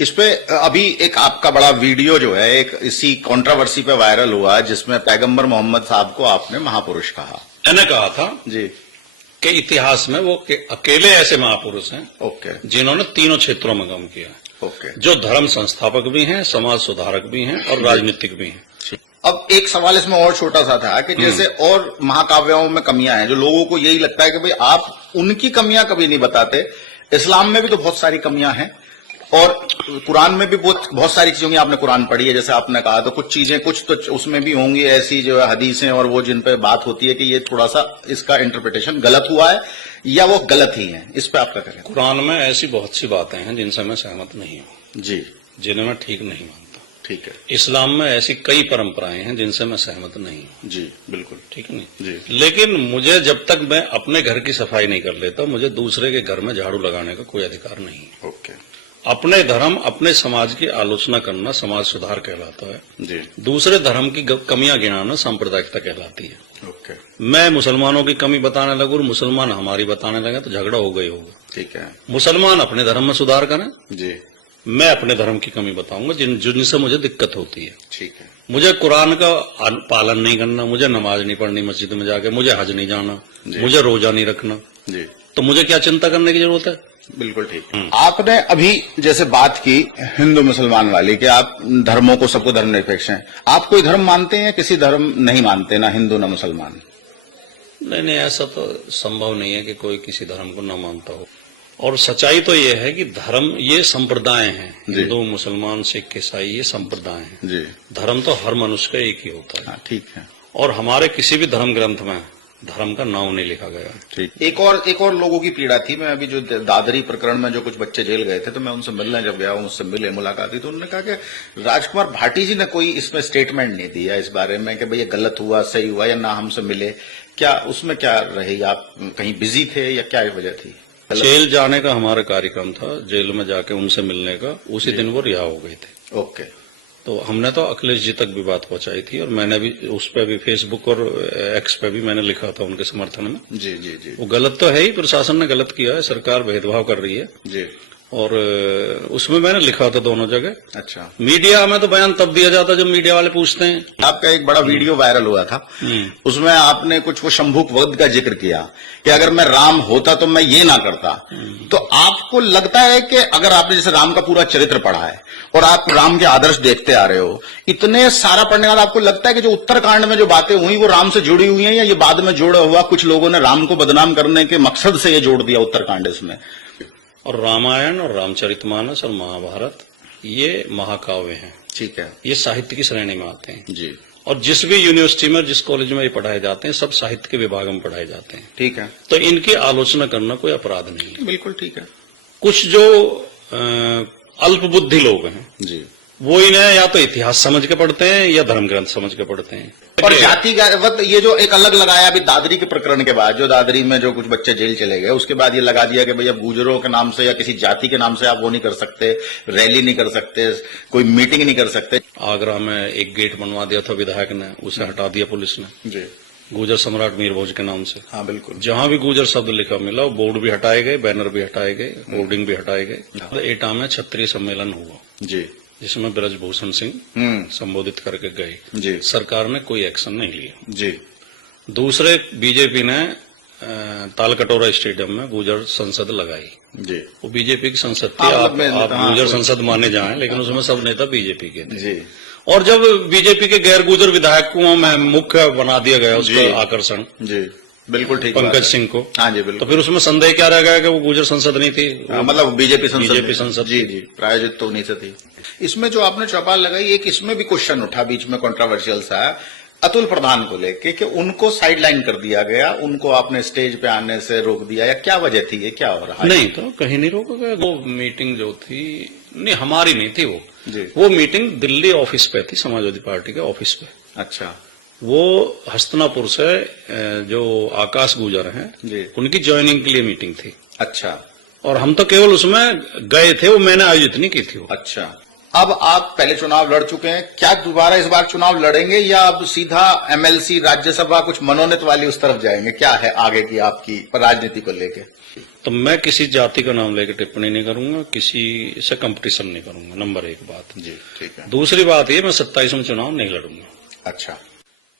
इस पे अभी एक आपका बड़ा वीडियो जो है एक इसी कंट्रोवर्सी पे वायरल हुआ जिसमें पैगंबर मोहम्मद साहब को आपने महापुरुष कहा। मैंने कहा था जी कि इतिहास में वो अकेले ऐसे महापुरुष हैं ओके जिन्होंने तीनों क्षेत्रों में काम किया है, ओके जो धर्म संस्थापक भी हैं, समाज सुधारक भी हैं और राजनीतिक भी हैं। अब एक सवाल इसमें और छोटा सा था कि जैसे और महाकाव्यों में कमियां हैं जो लोगों को यही लगता है कि भाई आप उनकी कमियां कभी नहीं बताते। इस्लाम में भी तो बहुत सारी कमियां हैं और कुरान में भी बहुत सारी चीजें होंगी। आपने कुरान पढ़ी है जैसे आपने कहा, तो कुछ चीजें कुछ तो उसमें भी होंगी ऐसी जो है हदीसें और वो जिन पे बात होती है कि ये थोड़ा सा इसका इंटरप्रिटेशन गलत हुआ है या वो गलत ही है। इस पे आप क्या करें? कुरान में ऐसी बहुत सी बातें हैं जिनसे मैं सहमत नहीं हूं, जी, जिन्हें मैं ठीक नहीं मानता। ठीक है। इस्लाम में ऐसी कई परंपराएं हैं जिनसे मैं सहमत नहीं हूं। जी बिल्कुल ठीक है नहीं जी। लेकिन मुझे जब तक मैं अपने घर की सफाई नहीं कर लेता, मुझे दूसरे के घर में झाड़ू लगाने का कोई अधिकार नहीं है। ओके। अपने धर्म अपने समाज की आलोचना करना समाज सुधार कहलाता है, जी। दूसरे धर्म की कमियां गिनाना सांप्रदायिकता कहलाती है। ओके। मैं मुसलमानों की कमी बताने लगूं और मुसलमान हमारी बताने लगे तो झगड़ा हो गई होगा। ठीक है। मुसलमान अपने धर्म में सुधार करें, जी मैं अपने धर्म की कमी बताऊंगा जिनसे मुझे दिक्कत होती है। ठीक है। मुझे कुरान का पालन नहीं करना, मुझे नमाज नहीं पढ़नी मस्जिद में जाके, मुझे हज नहीं जाना, मुझे रोजा नहीं रखना, जी तो मुझे क्या चिंता करने की जरूरत है? बिल्कुल ठीक। आपने अभी जैसे बात की हिंदू मुसलमान वाली कि आप धर्मों को सबको धर्मनिरपेक्ष हैं। आप कोई धर्म मानते हैं या किसी धर्म नहीं मानते, ना हिंदू ना मुसलमान? नहीं, ऐसा तो संभव नहीं है कि कोई किसी धर्म को न मानता हो। और सच्चाई तो ये है कि धर्म ये संप्रदाय हैं, हिंदू मुसलमान सिख ईसाई ये संप्रदाय हैं जी। धर्म तो हर मनुष्य का एक ही होता है। ठीक है। और हमारे किसी भी धर्म ग्रंथ में धर्म का नाम नहीं लिखा गया है। ठीक। एक और लोगों की पीड़ा थी। मैं अभी जो दादरी प्रकरण में जो कुछ बच्चे जेल गए थे तो मैं उनसे मिलने जब गया, उनसे मिले, मुलाकात हुई तो उन्होंने कहा कि राजकुमार भाटी जी ने कोई इसमें स्टेटमेंट नहीं दिया इस बारे में कि भाई ये गलत हुआ सही हुआ या ना हमसे मिले। क्या उसमें क्या रही? आप कहीं बिजी थे या क्या वजह थी? जेल जाने का हमारा कार्यक्रम था, जेल में जाके उनसे मिलने का। उसी दिन वो रिहा हो गए थे। ओके। तो हमने तो अखिलेश जी तक भी बात पहुंचाई थी और मैंने भी उस पर भी फेसबुक और एक्स पे भी मैंने लिखा था उनके समर्थन में। जी जी जी। वो गलत तो है ही, प्रशासन ने गलत किया है, सरकार भेदभाव कर रही है जी। और उसमें मैंने लिखा था दोनों जगह। अच्छा। मीडिया में तो बयान तब दिया जाता जब मीडिया वाले पूछते हैं। आपका एक बड़ा वीडियो वायरल हुआ था, उसमें आपने कुछ वो शंभुक वध का जिक्र किया कि अगर मैं राम होता तो मैं ये ना करता। तो आपको लगता है कि अगर आपने जैसे राम का पूरा चरित्र पढ़ा है और आप राम के आदर्श देखते आ रहे हो, इतने सारा पढ़ने के बाद आपको लगता है कि जो उत्तरकांड में जो बातें हुई वो राम से जुड़ी हुई हैं या ये बाद में जोड़ा हुआ कुछ लोगों ने राम को बदनाम करने के मकसद से ये जोड़ दिया उत्तरकांड इसमें? और रामायण और रामचरितमानस और महाभारत ये महाकाव्य हैं। ठीक है। ये साहित्य की श्रेणी में आते हैं जी। और जिस भी यूनिवर्सिटी में जिस कॉलेज में ये पढ़ाए जाते हैं सब साहित्य के विभाग में पढ़ाए जाते हैं। ठीक है। तो इनकी आलोचना करना कोई अपराध नहीं है। बिल्कुल ठीक है। कुछ जो अल्प बुद्धि लोग हैं जी, वो इन्हें या तो इतिहास समझ के पढ़ते हैं या धर्म ग्रंथ समझ के पढ़ते हैं। और जातिगत ये जो एक अलग लगाया अभी दादरी के प्रकरण के बाद, जो दादरी में जो कुछ बच्चे जेल चले गए उसके बाद ये लगा दिया कि भैया गुजरों के नाम से या किसी जाति के नाम से आप वो नहीं कर सकते, रैली नहीं कर सकते, कोई मीटिंग नहीं कर सकते। आगरा में एक गेट बनवा दिया था विधायक ने, उसे हटा दिया पुलिस ने जी, गुजर सम्राट मीर भोज के नाम से। हाँ बिल्कुल। जहां भी गुजर शब्द लिखा मिला बोर्ड भी हटाए गए, बैनर भी हटाए गए, होर्डिंग भी हटाए गए। एटा में क्षत्रिय सम्मेलन हुआ जी, जिसमें ब्रजभूषण सिंह संबोधित करके गए जी। सरकार ने कोई एक्शन नहीं लिया जी। दूसरे बीजेपी ने तालकटोरा स्टेडियम में गुजर संसद लगाई जी। वो बीजेपी की संसद थी। आप गुजर संसद माने जाएं, लेकिन उसमें सब नेता बीजेपी के थे जी। और जब बीजेपी के गैर गुजर विधायकों में मुख्य बना दिया गया उसका आकर्षण जी, बिल्कुल ठीक, पंकज सिंह को। हाँ जी बिल्कुल। तो फिर उसमें संदेह क्या रह गया कि वो गुजर संसद नहीं थी, मतलब बीजेपी संसद जी जी, प्रायोजित तो नहीं थी। इसमें जो आपने चौपाल लगाई एक इसमें भी क्वेश्चन उठा बीच में कंट्रोवर्शियल सा, अतुल प्रधान को लेके कि उनको साइडलाइन कर दिया गया, उनको आपने स्टेज पे आने से रोक दिया, या क्या वजह थी, ये क्या हो रहा है? नहीं, तो कहीं नहीं रोका गया। वो मीटिंग जो थी नहीं हमारी नहीं थी, वो मीटिंग दिल्ली ऑफिस पे थी, समाजवादी पार्टी के ऑफिस पे। अच्छा। वो हस्तनापुर से जो आकाश गुजर हैं उनकी ज्वाइनिंग के लिए मीटिंग थी। अच्छा। और हम तो केवल उसमें गए थे, वो मैंने आयोजित नहीं की थी वो। अच्छा। अब आप पहले चुनाव लड़ चुके हैं, क्या दोबारा इस बार चुनाव लड़ेंगे या अब सीधा एमएलसी राज्यसभा कुछ मनोनीत वाली उस तरफ जाएंगे? क्या है आगे की आपकी राजनीति को लेके? तो मैं किसी जाति का नाम लेकर टिप्पणी नहीं करूंगा, किसी से कंपटीशन नहीं करूंगा, नंबर 1 बात। जी ठीक है। दूसरी बात ये, मैं 27 में चुनाव नहीं लड़ूंगा। अच्छा,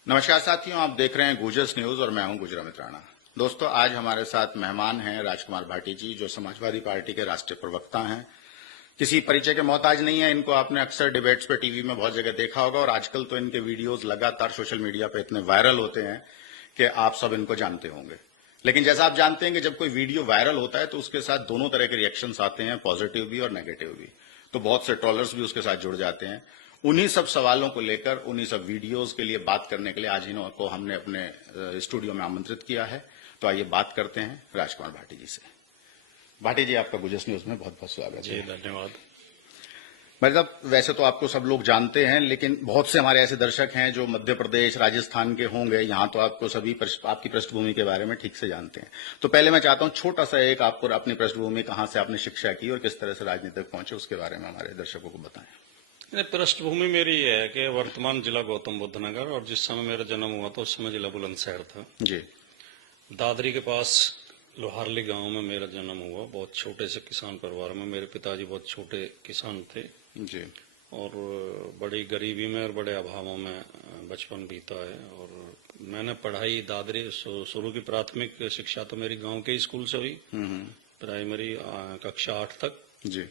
नमस्कार साथियों, आप देख रहे हैं गुजर्स न्यूज और मैं हूं गुजरात राणा। दोस्तों, आज हमारे साथ मेहमान हैं राजकुमार भाटी जी, जो समाजवादी पार्टी के राष्ट्रीय प्रवक्ता हैं। किसी परिचय के मोहताज नहीं है, इनको आपने अक्सर डिबेट्स पे टीवी में बहुत जगह देखा होगा और आजकल तो इनके वीडियोस लगातार सोशल मीडिया पे इतने वायरल होते हैं कि आप सब इनको जानते होंगे। लेकिन जैसा आप जानते हैं कि जब कोई वीडियो वायरल होता है तो उसके साथ दोनों तरह के रिएक्शंस आते हैं, पॉजिटिव भी और नेगेटिव भी। तो बहुत से ट्रोलर्स भी उसके साथ जुड़ जाते हैं। उन्हीं सब सवालों को लेकर, उन्हीं सब वीडियोस के लिए बात करने के लिए आज इनको हमने अपने स्टूडियो में आमंत्रित किया है। तो आइए बात करते हैं राजकुमार भाटी जी से। भाटी जी, आपका गुजर्स न्यूज में बहुत बहुत स्वागत है। जी धन्यवाद। मतलब वैसे तो आपको सब लोग जानते हैं, लेकिन बहुत से हमारे ऐसे दर्शक हैं जो मध्य प्रदेश, राजस्थान के होंगे। यहाँ तो आपको सभी आपकी पृष्ठभूमि के बारे में ठीक से जानते हैं। तो पहले मैं चाहता हूँ छोटा सा एक आपको अपनी पृष्ठभूमि, कहाँ से आपने शिक्षा की और किस तरह से राजनीति तक पहुंचे, उसके बारे में हमारे दर्शकों को बताएं। पृष्ठभूमि मेरी ये है कि वर्तमान जिला गौतम बुद्ध नगर, और जिस समय मेरा जन्म हुआ था उस समय जिला बुलंदशहर था। जी। दादरी के पास लोहारली गांव में मेरा जन्म हुआ, बहुत छोटे से किसान परिवार में। मेरे पिताजी बहुत छोटे किसान थे जी, और बड़ी गरीबी में और बड़े अभावों में बचपन बीता है। और मैंने पढ़ाई दादरी, शुरू की प्राथमिक शिक्षा तो मेरी गांव के स्कूल से हुई, प्राइमरी कक्षा 8 तक। जी।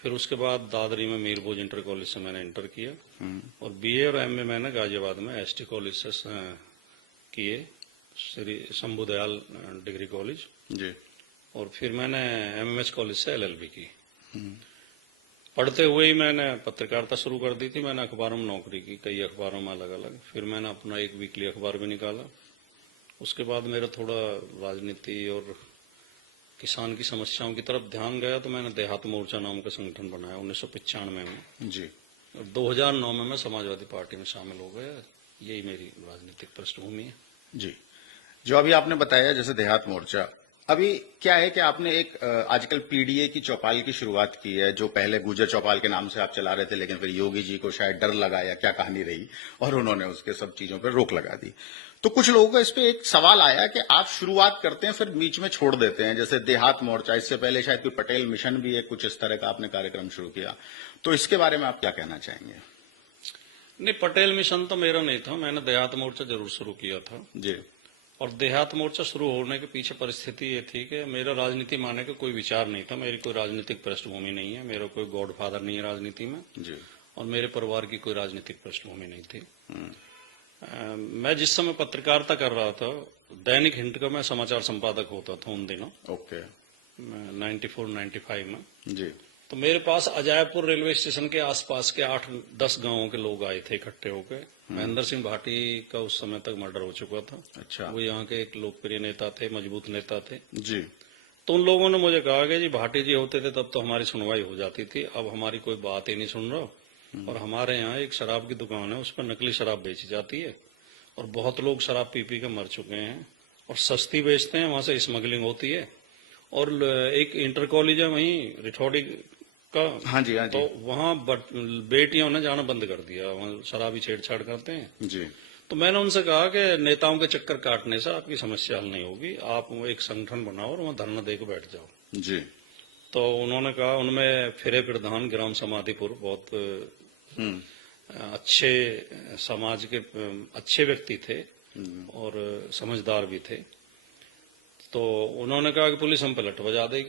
फिर उसके बाद दादरी में मीरभोज इंटर कॉलेज से मैंने इंटर किया और बीए और एमए मैंने गाजियाबाद में एसटी कॉलेज से किए, श्री शंभू दयाल डिग्री कॉलेज। जी। और फिर मैंने एमएमएस कॉलेज से एलएलबी की। पढ़ते हुए ही मैंने पत्रकारिता शुरू कर दी थी। मैंने अखबारों में नौकरी की, कई अखबारों में अलग अलग। फिर मैंने अपना एक वीकली अखबार भी निकाला। उसके बाद मेरा थोड़ा राजनीति और किसान की समस्याओं की तरफ ध्यान गया, तो मैंने देहात मोर्चा नाम का संगठन बनाया 1995 में। जी। और 2009 में मैं समाजवादी पार्टी में शामिल हो गया। यही मेरी राजनीतिक पृष्ठभूमि है। जी। जो अभी आपने बताया जैसे देहात मोर्चा, अभी क्या है कि आपने एक आजकल पीडीए की चौपाल की शुरुआत की है, जो पहले गुजर चौपाल के नाम से आप चला रहे थे, लेकिन फिर योगी जी को शायद डर लगा या क्या कहानी रही और उन्होंने उसके सब चीजों पर रोक लगा दी। तो कुछ लोगों का इस पे एक सवाल आया कि आप शुरुआत करते हैं फिर बीच में छोड़ देते हैं, जैसे देहात मोर्चा, इससे पहले शायद कोई पटेल मिशन भी है, कुछ इस तरह का आपने कार्यक्रम शुरू किया। तो इसके बारे में आप क्या कहना चाहेंगे? नहीं, पटेल मिशन तो मेरा नहीं था। मैंने देहात मोर्चा जरूर शुरू किया था। जी। और देहात मोर्चा शुरू होने के पीछे परिस्थिति ये थी कि मेरा राजनीति माने का कोई विचार नहीं था। मेरी कोई राजनीतिक पृष्ठभूमि नहीं है, मेरा कोई गॉडफादर नहीं है राजनीति में। जी। और मेरे परिवार की कोई राजनीतिक पृष्ठभूमि नहीं थी। मैं जिस समय पत्रकारिता कर रहा था, दैनिक हिंद का मैं समाचार संपादक होता था उन दिनों। ओके। 94-95 में। जी। तो मेरे पास अजायपुर रेलवे स्टेशन के आसपास के 8-10 गांवों के लोग आए थे इकट्ठे होकर। महेंद्र सिंह भाटी का उस समय तक मर्डर हो चुका था। अच्छा। वो यहाँ के एक लोकप्रिय नेता थे, मजबूत नेता थे। जी। तो उन लोगों ने मुझे कहा कि जी भाटी जी होते थे तब तो हमारी सुनवाई हो जाती थी, अब हमारी कोई बात ही नहीं सुन रहा। और हमारे यहाँ एक शराब की दुकान है, उस पर नकली शराब बेची जाती है और बहुत लोग शराब पी के मर चुके हैं और सस्ती बेचते हैं, वहां से स्मगलिंग होती है। और एक इंटर कॉलेज है वहीं रिठौड़ी का। हाँ जी, हाँ जी। तो वहाँ बेटियों ने जाना बंद कर दिया, वहाँ शराबी छेड़छाड़ करते हैं। जी। तो मैंने उनसे कहा कि नेताओं के चक्कर काटने से आपकी समस्या हल नहीं होगी, आप एक संगठन बनाओ और वहाँ धरना देकर बैठ जाओ। जी। तो उन्होंने कहा, उनमें फिरे प्रधान ग्राम समाधिपुर बहुत अच्छे समाज के अच्छे व्यक्ति थे और समझदार भी थे। तो उन्होंने कहा कि पुलिस हम पे लठ बजा देगी।